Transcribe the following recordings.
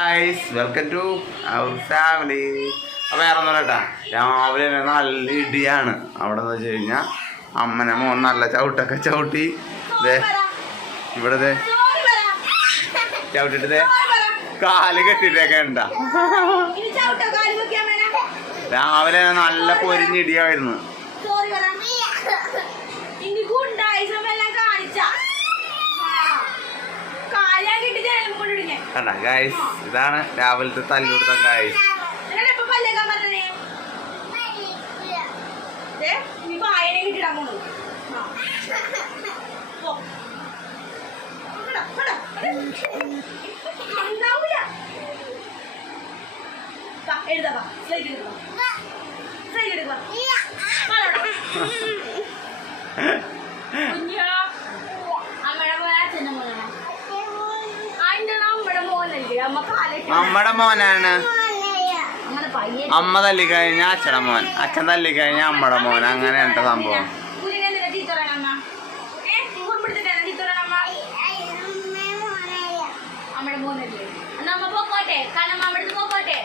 Guys welcome to our family അപ്പോൾ വേറെ കേട്ടാ. രാവിലെ തന്നെ നല്ല ഇടിയാണ്. അവിടെ എന്ന് വെച്ച് കഴിഞ്ഞാൽ അമ്മനെ മോൻ നല്ല ചവിട്ടൊക്കെ ചവിട്ടി. ദേ ഇവിടെ ദേ. ചവിട്ടിട്ട് ദേ. കാൽ കെട്ടിട്ടൊക്കെ ഉണ്ടാ രാവിലെ നല്ല പൊരിഞ്ഞിടിയായിരുന്നു കണ്ട ഗൈസ് ഇതാണ് രാവിലത്തെ തല്ലുകൊടുത്ത ഗൈസ് എഴുതാ കുഞ്ഞാ അമ്മയുടെ മോനെ അച്ഛന്റെ മോനാണ് അതിന്റെ നമ്മുടെ മോനല്ലേ അമ്മ കാലിട്ട് നമ്മുടെ മോനാണ്. അമ്മ തല്ലി അമ്മ തല്ലിക്കഴിഞ്ഞാൽ അച്ഛടെ മോൻ. അച്ഛൻ തല്ലിക്കഴിഞ്ഞാൽ അമ്മയുടെ മോൻ. അങ്ങനെയാണ് സംഭവം. അമ്മയുടെ മോനല്ലേ? എന്നാ അമ്മ പോക്കോട്ടെ കാരണം അമ്മ അടുത്ത് പോക്കോട്ടെ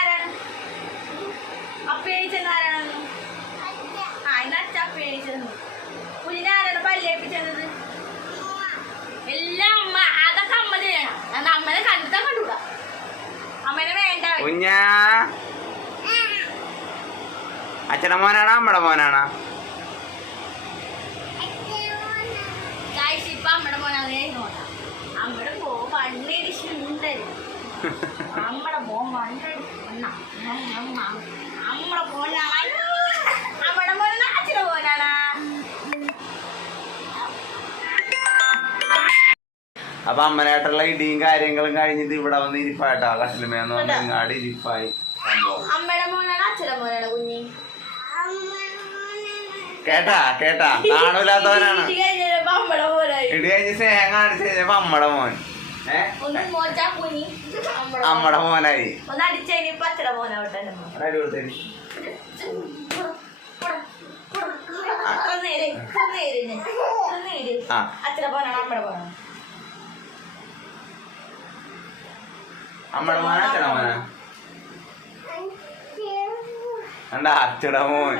ആരാണ് അപ്പേഴ്ചൻ ആരാണ് ആ ഇന്ന് അച്ഛ അപ്പേഴ്ചെന്ന് കുഞ്ഞിനാരാണ് പല്ലേപ്പിച്ചത് എല്ലാം അമ്മ അതൊക്കെ അമ്മ ചെയ്യണം. എന്നാ അമ്മനെ കണ്ടിട്ടാ കണ്ടുകൂടാ അമ്മനെ വേണ്ട. കുഞ്ഞാ. അച്ഛടെ മോനാണോ അമ്മയുടെ മോനാണോ? ഇപ്പൊ അമ്മയുടെ മോനാണ് നോക്കാം അമ്മയുടെ പോ വണ്ണിടിച്ചിട്ടുണ്ട് അമ്മയുടെ മോൻ വണ്ണിടിച്ച് അമ്മയുടെ പോലാണ് നമ്മുടെ മോനാണ് അച്ഛന്റെ പോലാണ് അപ്പൊ അമ്മനായിട്ടുള്ള ഇടിയും കാര്യങ്ങളും കഴിഞ്ഞിട്ട് ഇവിടെ വന്ന് ഇരിപ്പായിട്ടോ കട്ടിലുമേന്ന് വന്ന് ഇങ്ങാട് ഇരിപ്പായി. അമ്മയുടെ മോനാണ് അച്ഛന്റെ മോനാണ് കുഞ്ഞി. കേട്ടാ കേട്ടാ. കാണൂലാത്തവനാണ്. ഇടി കഴിഞ്ഞ് സ്നേഹം കാണിച്ചു കഴിഞ്ഞപ്പോ അമ്മടെ മോൻ ഒന്ന് അമ്മയുടെ മോൻ. അമ്മടെ മോനായി. അമ്മടെ മോനാ അച്ഛടെ മോനാ? കണ്ടാ അച്ഛടെ മോൻ.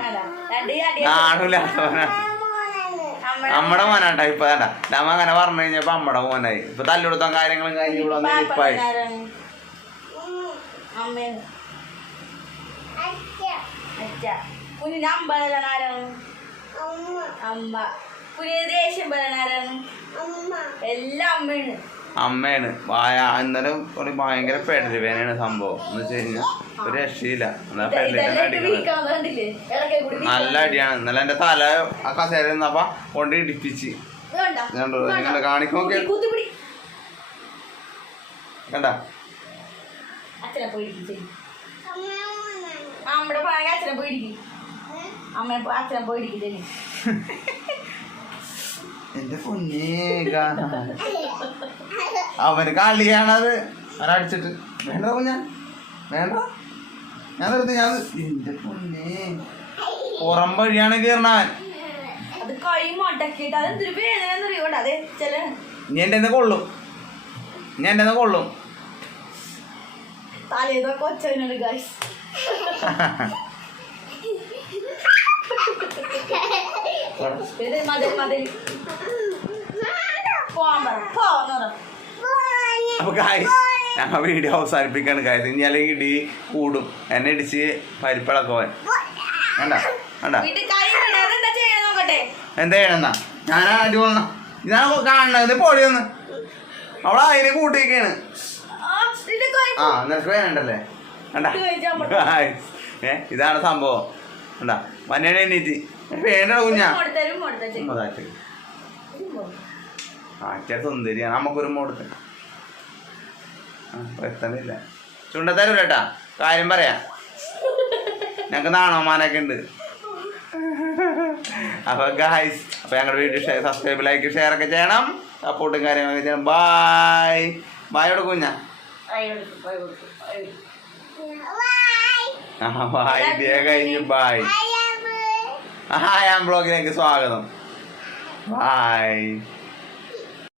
രണ്ട് അമ്മടെ മോനാട്ടാ ഇപ്പൊ കണ്ട. നമ്മ അങ്ങനെ പറഞ്ഞു കഴിഞ്ഞപ്പോ അമ്മടെ മോനായി. ഇപ്പൊ തല്ലുകൊടുത്ത കാര്യങ്ങളും കാര്യങ്ങളും ഇവിടെ വന്ന് ഇരിപ്പായി. പാപ്പനാരാണ്? അമ്മേന്ന്. അച്ഛ. കുഞ്ഞിന് അമ്പലം ആരാണ്? അമ്മ. കുഞ്ഞിന് ദേഷ്യം പറയാൻ ആരാണ്? എല്ലാം അമ്മയാണ് അമ്മയാണ്. വായ ഇന്നലെ ഒരു ഭയങ്കര പെടൽ വേനയാണ് സംഭവം. എന്ന് വെച്ച് കഴിഞ്ഞാൽ ഒരു രക്ഷയില്ല. എന്നാ ഇതെല്ലാം അടിക്കണം നല്ല അടിയാണ്. ഇന്നലെ എന്റെ തല ആ കസേര നിന്നപ്പ കൊണ്ട് ഇടിപ്പിച്ച്. കാണിക്കോ കണ്ടോ? കാണിക്ക്. അമ്മയുടെ അച്ഛനെ. അമ്മയെ അച്ഛനെ എന്റെ പൊന്നേ അവന് കളിയാണത്. അവനടിച്ചിട്ട് വേണ്ട ഞാൻ വേണ്ട ഞാൻ നിർത്തി ഞാൻ എന്റെ പൊന്നേ. പുറം വഴിയാണ് കീർണവൻ ഇനി എന്റെ കൊള്ളും. ഇനി എന്റെ കൊള്ളും. പോവാൻ പറ. പോന്ന് പറ അപ്പൊ ഗായ്സ് ഞങ്ങൾ വീഡിയോ അവസാനിപ്പിക്കാണ്. ഗായ്സ് ഇനി അല്ലെങ്കിൽ ഇടി കൂടും. എന്നെ ഇടിച്ച് പരിപ്പിളക്കോൻ വേണ്ട വേണ്ട. എന്താ ചെയ്യണെന്നാ ഞാൻ അടി കൊള്ളണ ഇതാണ് കാണണത്? പൊടി ഒന്ന് അവളെ അതിനെ കൂട്ടിയൊക്കെയാണ് ആ, നിനക്ക് വേണ്ടല്ലേ. ഏ ഇതാണ് സംഭവം. വേണ്ട. മഞ്ഞ എണീറ്റ്. വേണ്ട കുഞ്ഞാ. ചേട്ടൻ സുന്ദരിയാണ്. നമുക്കൊരു മോടുത്ത് ആ എത്തണില്ല. ചുണ്ടത്തരൂല കേട്ടാ കാര്യം പറയാ. ഞങ്ങക്ക് നാണോമാനൊക്കെ ഉണ്ട്. അപ്പൊ ഗായ്സ് അപ്പൊ ഞങ്ങളുടെ video share subscribe like share ഒക്കെ ചെയ്യണം. സപ്പോർട്ടും കാര്യങ്ങളൊക്കെ ചെയ്യണം. ബായ് ബായ് കൊടുക്കും ഞാൻ. ആ ബായ് കഴിഞ്ഞു ബായ് ആ ഞാൻ ബ്ലോഗിലേക്ക് സ്വാഗതം. ബായ്